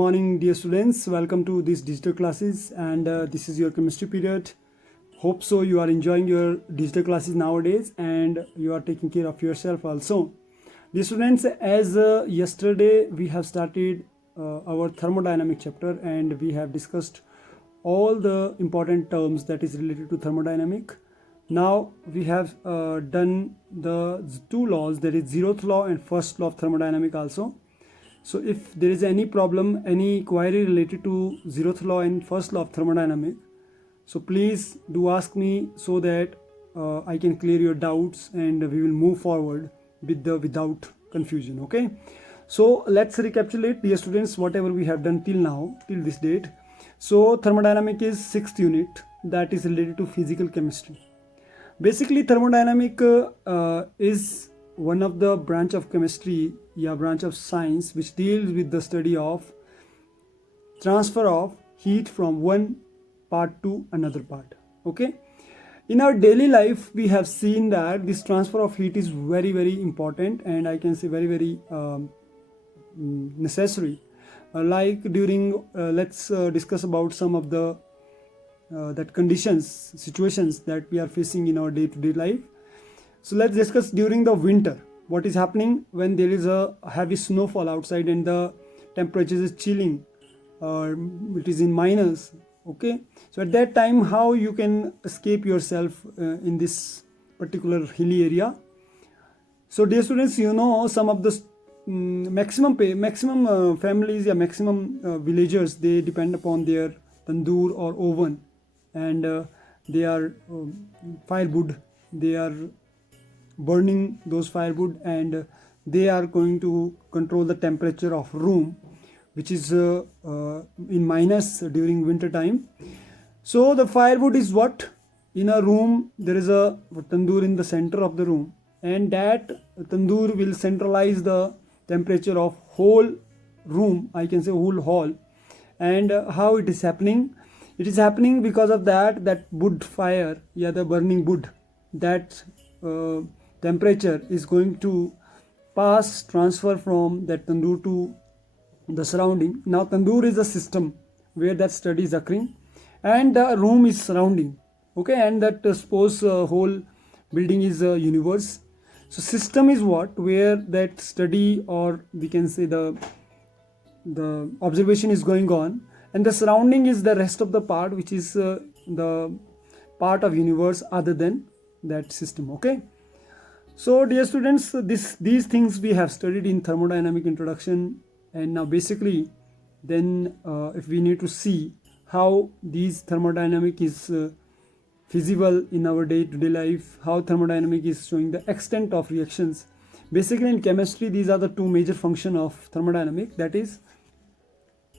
morning, dear students. Welcome to these digital classes, and this is your chemistry period. Hope so you are enjoying your digital classes nowadays, and you are taking care of yourself also. Dear students, as yesterday we have started our thermodynamic chapter, and we have discussed all the important terms that is related to thermodynamic. Now we have done the two laws, that is zeroth law and first law of thermodynamic also. So if there is any problem, any query related to zeroth law and first law of thermodynamic, so please do ask me so that I can clear your doubts, and we will move forward without confusion. Okay, so let's recapitulate, dear students, whatever we have done till now, till this date. So thermodynamic is 6th unit, that is related to physical chemistry. Basically thermodynamic is one of the branch of chemistry, branch of science, which deals with the study of transfer of heat from one part to another part. Okay, in our daily life we have seen that this transfer of heat is very important, and I can say very necessary. Like during let's discuss about some of the that situations that we are facing in our day-to-day life. So let's discuss during the winter what is happening when there is a heavy snowfall outside and the temperature is chilling, it is in minus. Okay, so at that time how you can escape yourself in this particular hilly area. So dear students, you know some of the maximum families, maximum villagers, they depend upon their tandoor or oven, and they are firewood, they are burning those firewood, and they are going to control the temperature of room, which is in minus during winter time. So the firewood is what, in a room there is a tandoor in the center of the room, and that tandoor will centralize the temperature of whole room, I can say whole hall. And how it is happening? It is happening because of that wood fire, the burning wood, that temperature is going to transfer from that tandoor to the surrounding. Now tandoor is a system where that study is occurring, and the room is surrounding. Okay, and that suppose whole building is a universe. So system is what, where that study, or we can say the observation is going on, and the surrounding is the rest of the part, which is the part of universe other than that system. Okay, so dear students, these things we have studied in thermodynamic introduction, and now basically then if we need to see how these thermodynamic is feasible in our day-to-day life, how thermodynamic is showing the extent of reactions. Basically in chemistry these are the two major functions of thermodynamic. That is,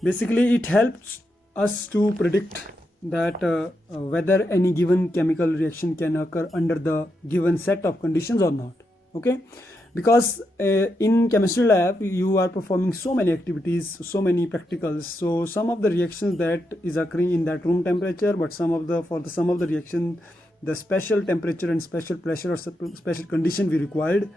basically it helps us to predict that whether any given chemical reaction can occur under the given set of conditions or not. Okay, because in chemistry lab you are performing so many activities, so many practicals. So some of the reactions that is occurring in that room temperature, but some of the reaction, the special temperature and special pressure or special condition we required.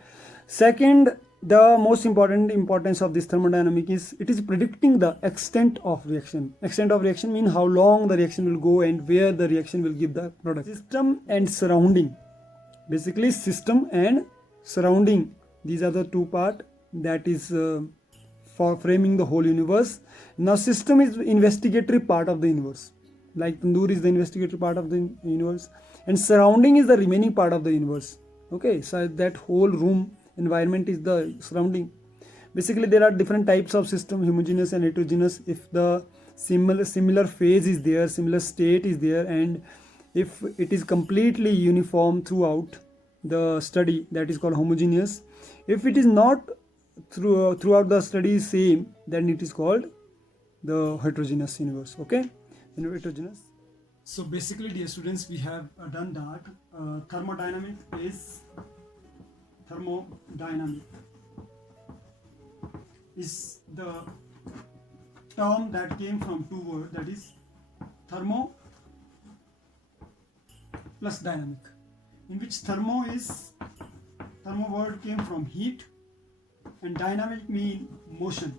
Second, the most important importance of this thermodynamic is it is predicting the extent of reaction. Extent of reaction means how long the reaction will go and where the reaction will give the product. System and surrounding. Basically system and surrounding, these are the two part that is for framing the whole universe. Now system is investigatory part of the universe, like tandoor is the investigatory part of the universe, and surrounding is the remaining part of the universe. Okay, so that whole room environment is the surrounding. Basically there are different types of system, homogeneous and heterogeneous. If the similar phase is there, similar state is there, and if it is completely uniform throughout the study, that is called homogeneous. If it is not throughout the study same, then it is called the heterogeneous universe. Okay, heterogeneous. So basically dear students, we have done that thermodynamic is the term that came from two words, that is thermo plus dynamic, in which thermo word came from heat, and dynamic mean motion.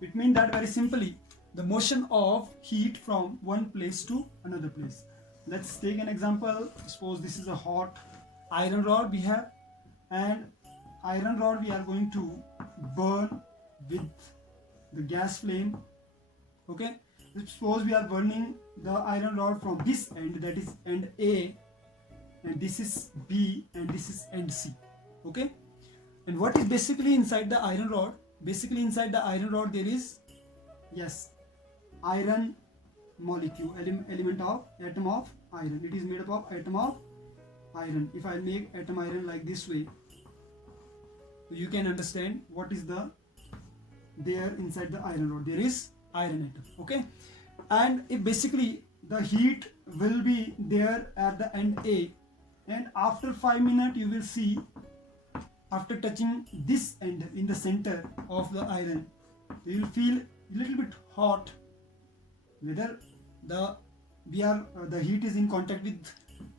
It means that very simply the motion of heat from one place to another place. Let's take an example. Suppose this is a hot iron rod we have, and iron rod we are going to burn with the gas flame. Okay, suppose we are burning the iron rod from this end, that is end A, and this is B, and this is end C. Okay, and what is basically inside the iron rod? Basically inside the iron rod there is, yes, iron molecule, element of atom of iron. It is made up of atom of iron. If I make atom iron like this way, you can understand what is the there inside the iron rod. There is iron atom. Okay, and if basically the heat will be there at the end A, and after 5 minutes you will see, after touching this end in the center of the iron, you will feel a little bit hot, whether the heat is in contact with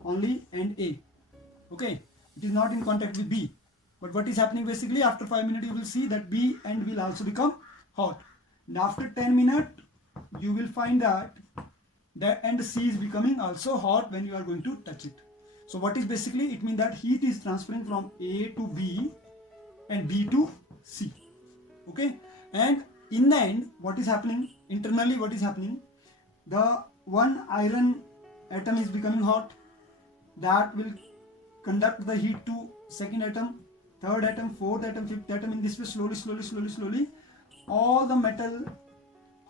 only end A. Okay, it is not in contact with B. But what is happening basically, after 5 minutes you will see that B end will also become hot, and after 10 minutes you will find that the end C is becoming also hot when you are going to touch it. So what is basically, it means that heat is transferring from A to B and B to C. Okay, and in the end what is happening internally, what is happening, the one iron atom is becoming hot, that will conduct the heat to second atom, third atom, fourth atom, fifth atom. In this way, slowly all the metal,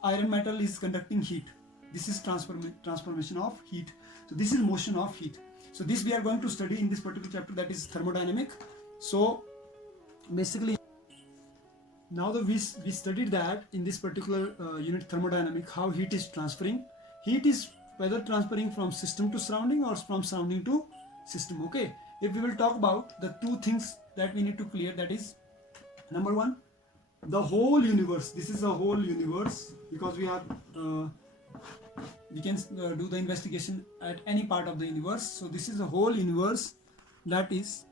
iron metal is conducting heat. This is transformation of heat. So this is motion of heat. So this we are going to study in this particular chapter, that is thermodynamic. So basically now that we studied that in this particular unit, thermodynamic, how heat is transferring. Heat is whether transferring from system to surrounding or from surrounding to system. Okay, if we will talk about the two things that we need to clear, that is, number one, the whole universe. This is a whole universe, because we are we can do the investigation at any part of the universe. So this is a whole universe, that is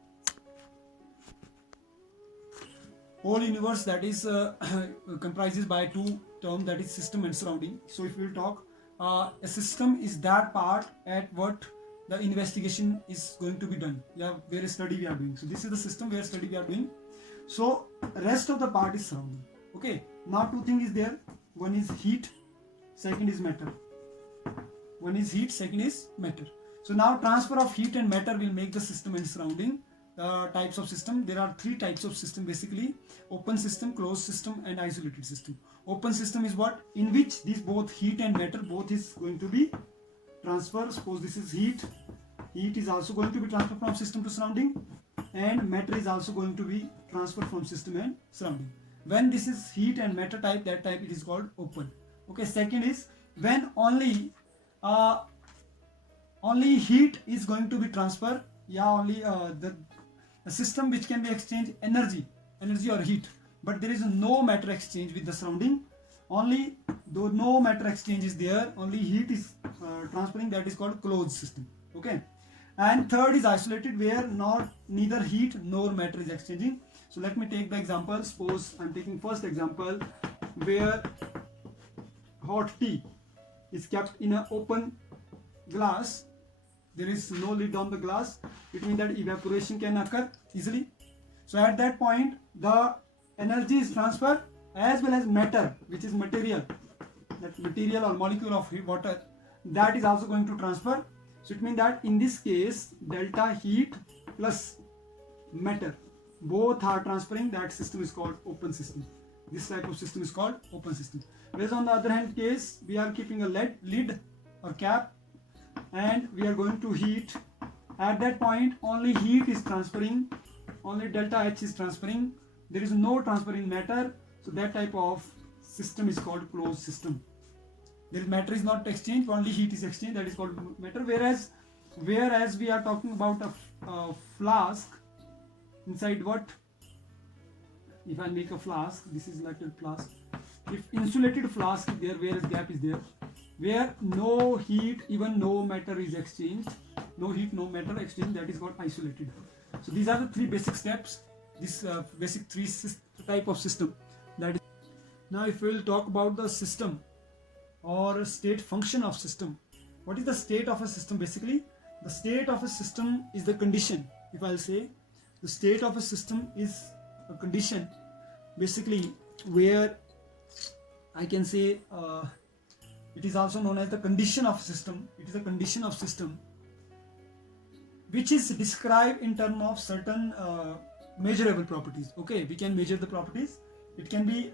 comprises by two terms, that is system and surrounding. So if we will talk, a system is that part at what the investigation is going to be done, where study we are doing. So this is the system where study we are doing. So rest of the part is surrounding. Okay, now two things is there. One is heat, second is matter. One is heat, second is matter. So now transfer of heat and matter will make the system and surrounding. The types of system, there are three types of system basically: open system, closed system, and isolated system. Open system is what, in which these both heat and matter both is going to be transferred. Suppose this is heat is also going to be transferred from system to surrounding, and matter is also going to be transferred from system and surrounding. When this is heat and matter type, that type it is called open. Okay, second is when only heat is going to be transferred, only the system which can be exchange energy or heat, but there is no matter exchange with the surrounding. Only though no matter exchange is there, only heat is transferring, that is called closed system. Okay, and third is isolated, where neither heat nor matter is exchanging. So let me take the example. Suppose I'm taking first example, where hot tea is kept in an open glass. There is no lid on the glass. It means that evaporation can occur easily. So at that point, the energy is transferred, as well as matter, which is material, that material or molecule of water, that is also going to transfer. So it means that in this case, delta heat plus matter, both are transferring. That system is called open system. This type of system is called open system. Whereas on the other hand case, we are keeping a lid or cap, and we are going to heat. At that point, only heat is transferring, only delta H is transferring. There is no transfer in matter. So that type of system is called closed system. There is matter is not exchanged, only heat is exchanged, that is called matter. Whereas we are talking about a flask, inside what, if I make a flask, this is like a flask. If insulated flask is there, where gap is there, where no heat, even no matter is exchanged, no heat, no matter exchange, that is called isolated. So these are the three basic steps, this basic three type of system. That is. Now if we will talk about the system or state function of system, what is the state of a system? Basically the state of a system is the condition. If I'll say the state of a system is a condition basically where I can say it is also known as the condition of system. It is a condition of system which is described in terms of certain measurable properties. Okay, we can measure the properties. It can be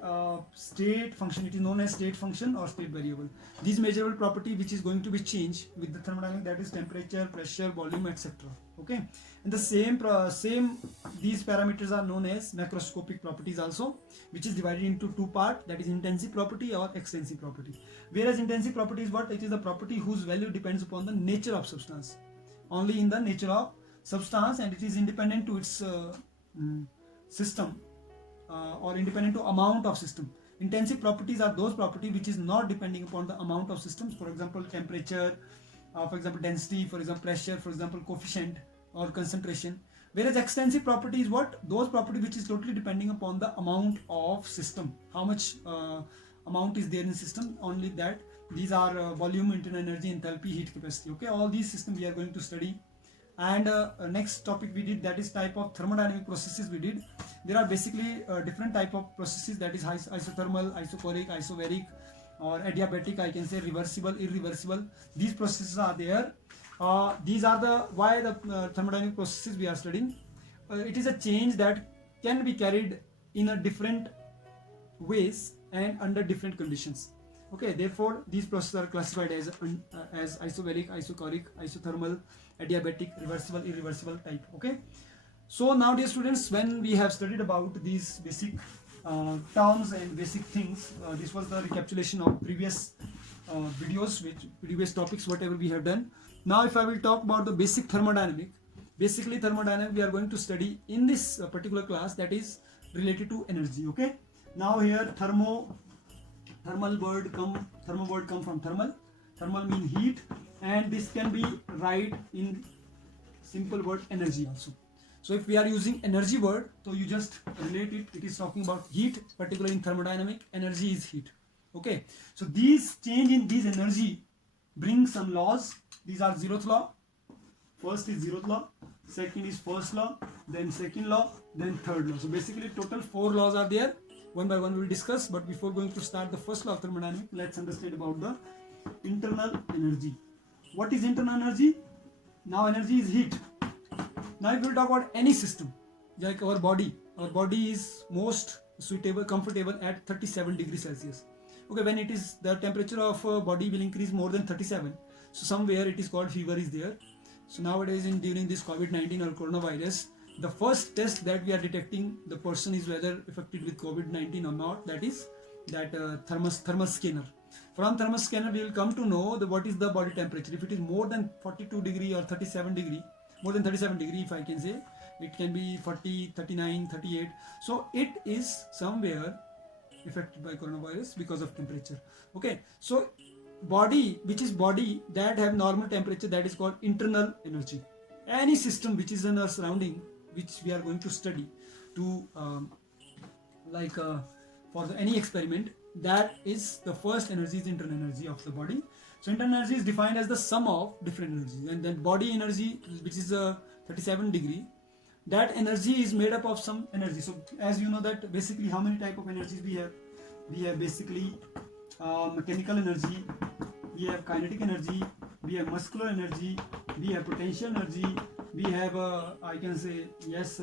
state function. It is known as state function or state variable. These measurable property which is going to be changed with the thermodynamic, that is temperature, pressure, volume, etc. Okay, and the same these parameters are known as macroscopic properties also, which is divided into two parts, that is intensive property or extensive property. Whereas intensive property is what? It is a property whose value depends upon the nature of substance, only in the nature of substance, and it is independent to its system or independent to amount of system. Intensive properties are those properties which is not depending upon the amount of systems, for example temperature, for example density, for example pressure, for example coefficient or concentration. Whereas extensive property is what? Those properties which is totally depending upon the amount of system, how much amount is there in system, only that. These are volume, internal energy, enthalpy, heat capacity. Okay, all these systems we are going to study. And next topic we did, that is type of thermodynamic processes we did. There are basically different type of processes, that is isothermal, isochoric, isobaric, or adiabatic, I can say, reversible, irreversible. These processes are there. These are the why the thermodynamic processes we are studying. It is a change that can be carried in a different ways and under different conditions. Okay, therefore these processes are classified as isobaric, isochoric, isothermal, adiabatic, reversible, irreversible type. Okay, so now dear students, when we have studied about these basic terms and basic things, this was the recapitulation of previous videos, which previous topics whatever we have done. Now if I will talk about the basic thermodynamic, basically thermodynamic we are going to study in this particular class, that is related to energy. Okay, now here thermo word come from thermal mean heat, and this can be write in simple word energy also. So if we are using energy word, so you just relate it, it is talking about heat, particularly in thermodynamic energy is heat. Okay, so these change in these energy bring some laws. These are zeroth law. First is zeroth law, second is first law, then second law, then third law. So basically total 4 laws are there. One by one we will discuss, but before going to start the first law of thermodynamics, let's understand about the internal energy. What is internal energy? Now energy is heat. Now if we talk about any system, like our body is most suitable, comfortable at 37 degrees Celsius. Okay, when it is the temperature of body will increase more than 37, so somewhere it is called fever is there. So nowadays during this COVID-19 or coronavirus, the first test that we are detecting the person is whether affected with COVID-19 or not, that is that thermal scanner. From thermal scanner we will come to know what is the body temperature. If it is more than 42 degree or 37 degree, more than 37 degree if I can say, it can be 40, 39, 38. So it is somewhere affected by coronavirus because of temperature. Okay, so body, which is body that have normal temperature, that is called internal energy. Any system which is in our surrounding, which we are going to study to for any experiment, that is the first energy is internal energy of the body. So internal energy is defined as the sum of different energies, and then body energy, which is 37 degree, that energy is made up of some energy. So as you know that basically how many type of energies we have? We have basically mechanical energy, we have kinetic energy, we have muscular energy, we have potential energy, we have I can say yes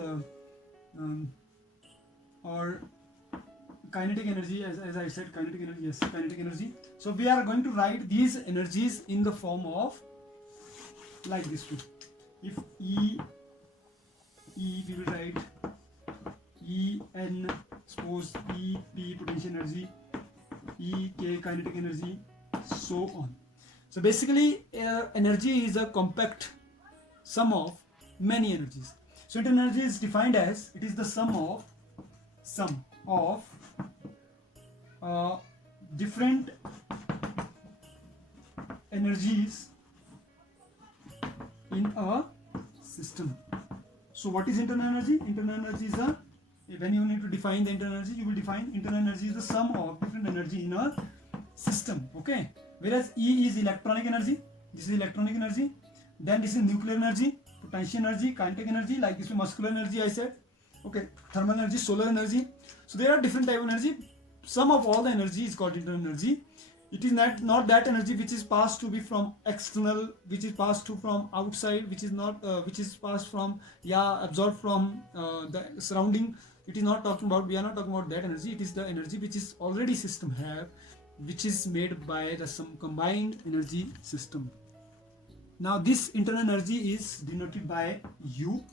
or kinetic energy, as I said, kinetic energy, yes, kinetic energy. So we are going to write these energies in the form of like this way. If E we will write En, suppose P potential energy, K kinetic energy, so on. So basically energy is a compact sum of many energies. So internal energy is defined as it is the sum of different energies in a system. So what is internal energy? Internal energy is a when you need to define the internal energy, you will define internal energy is the sum of different energy in a system. Okay, whereas E is electronic energy, this is electronic energy, then this is nuclear energy, potential energy, kinetic energy, like this is muscular energy I said. Okay, thermal energy, solar energy. So there are different type of energy. Sum of all the energy is called internal energy. It is not that energy which is passed to be from external, which is passed to from outside, which is not which is passed from absorbed from the surrounding. It is not talking about, we are not talking about that energy. It is the energy which is already system have, which is made by the some combined energy system. Now this internal energy is denoted by U.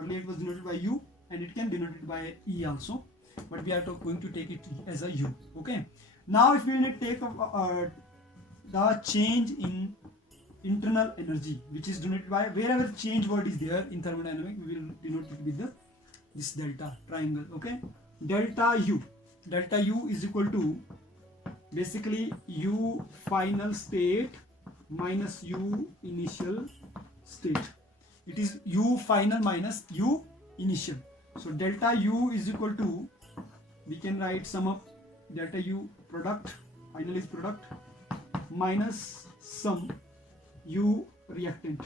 Earlier it was denoted by U, and it can be denoted by E also, but we are going to take it as a U. Okay. Now if we need to take the change in internal energy, which is denoted by, wherever change word is there in thermodynamics, we will denote it with this delta triangle. Okay, delta U. Delta U is equal to basically U final state minus U initial state. It is U final minus U initial. So delta U is equal to, we can write sum of delta U product, final is product, minus sum U reactant.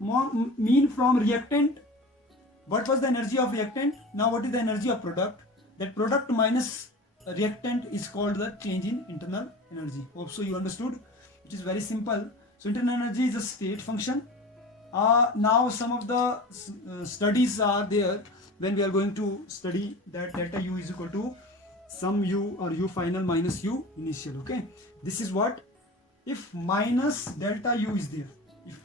Mean from reactant, what was the energy of reactant? Now what is the energy of product? That product minus reactant is called the change in internal energy. Hope so you understood, which is very simple. So internal energy is a state function. Now some of the studies are there when we are going to study that delta U is equal to sum U or U final minus U initial. Okay, this is what if minus delta U is there. If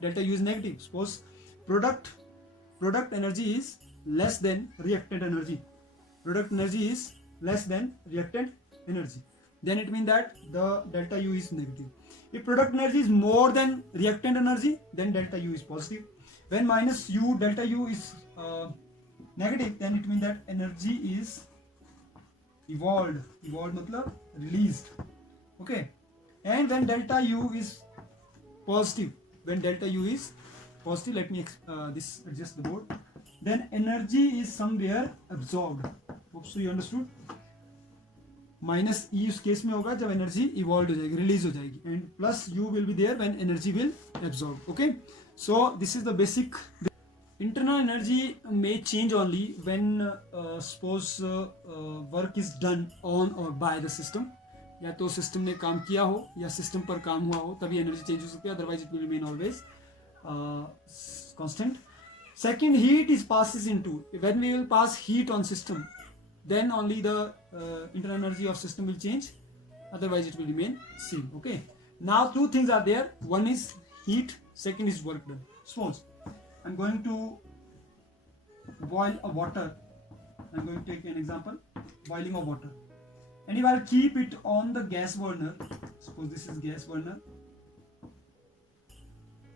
delta U is negative, suppose product energy is less than reactant energy. Product energy is less than reactant energy. Then it means that the delta U is negative. If product energy is more than reactant energy, then delta U is positive. When minus U, delta U is negative, then it means that energy is evolved. Evolved matlab released. Okay. And when delta U is positive, let me adjust the board. Then energy is somewhere absorbed. Hope so you understood. Minus e उस case में होगा जब energy evolve हो जाएगी, release हो जाएगी, and plus you will be there when energy will absorb. Okay, so this is the basic. Internal energy may change only when suppose work is done on or by the system. या तो system ने काम किया हो या system पर काम हुआ हो तभी एनर्जी चेंज हो सकती है, otherwise it will remain always constant. Second, heat is passes into, when we will pass heat on system, then only the internal energy of system will change, otherwise it will remain same. Okay, now two things are there. One is heat, second is work done. Suppose I'm going to boil a water. I'm going to take an example, boiling of water, and if I'll keep it on the gas burner, suppose this is gas burner,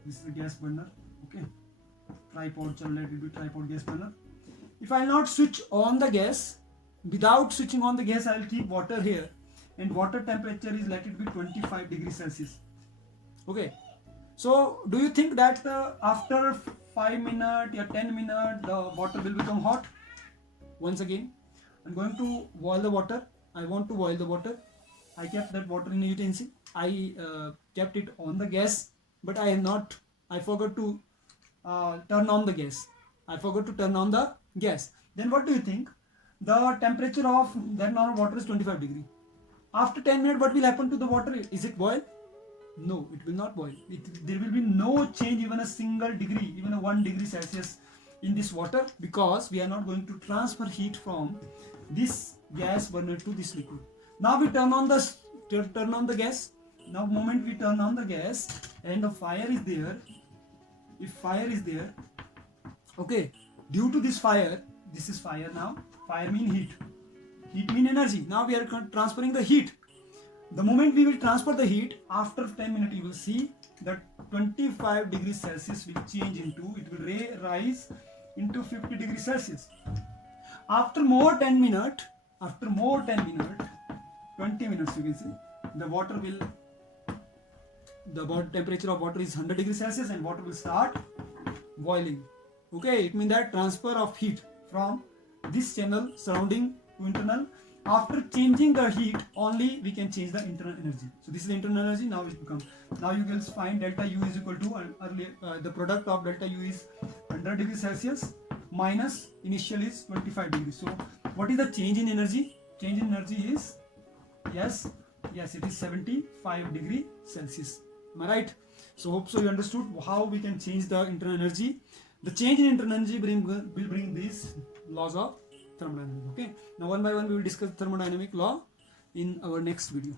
this is the gas burner. Okay, tripod, let it be tripod gas burner. If I'll not switch on the gas, without switching on the gas, I'll keep water here, and water temperature is, let it be 25 degrees Celsius. Okay, so do you think that after 5 minutes or 10 minutes the water will become hot? Once again, I'm going to boil the water. I want to boil the water. I kept that water in a utensil. I kept it on the gas, but I forgot to turn on the gas. Then what do you think? The temperature of that normal water is 25 degrees. After 10 minutes, what will happen to the water? Is it boil? No, it will not boil. There will be no change, even a single degree, even a 1 degree Celsius in this water, because we are not going to transfer heat from this gas burner to this liquid. Now we turn on the gas. Now moment we turn on the gas and the fire is there. If fire is there, okay, due to this fire, this is fire now. Fire mean heat. Heat mean energy. Now we are transferring the heat. The moment we will transfer the heat, after 10 minutes you will see that 25 degrees Celsius will change into, it will rise into 50 degrees Celsius. After more 10 minutes, 20 minutes you can see, the temperature of water is 100 degrees Celsius and water will start boiling. Okay, it means that transfer of heat from this channel surrounding to internal. After changing the heat, only we can change the internal energy. So this is the internal energy. Now it becomes, now you will find delta U is equal to, earlier the product of delta U is 100 degrees Celsius minus initial is 25 degrees. So what is the change in energy? Change in energy is, yes, it is 75 degree Celsius. Am I right? So hope so you understood how we can change the internal energy. The change in internal energy will bring these laws of thermodynamics. Okay. Now one by one we will discuss thermodynamic law in our next video.